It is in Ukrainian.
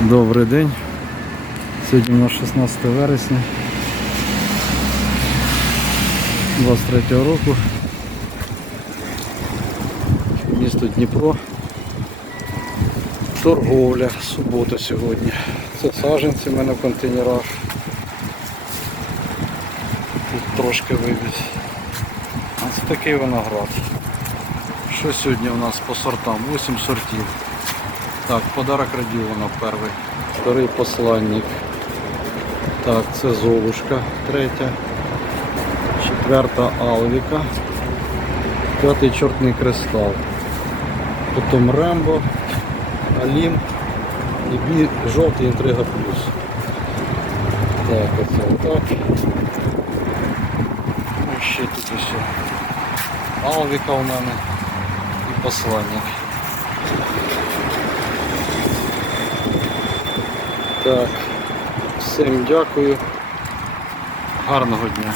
Добрий день. Сьогодні у нас 16 вересня 23 року. Місто Дніпро. Торговля, субота сьогодні. Це саженці в мене в контейнерах. Тут трошки вибіг. Ось такий виноград. Що сьогодні у нас по сортам? 8 сортів. Так, подарок Радіона перший. Вторий посланник. Так, це Золушка, третя. Четверта Алвіка. П'ятий чортний кристал. Потім Рембо, Алім і бі... жовтий інтрига плюс. Так, оце отак. Ну, ще тут ось. Алвіка у мене і посланник. Так, всім дякую. Гарного дня.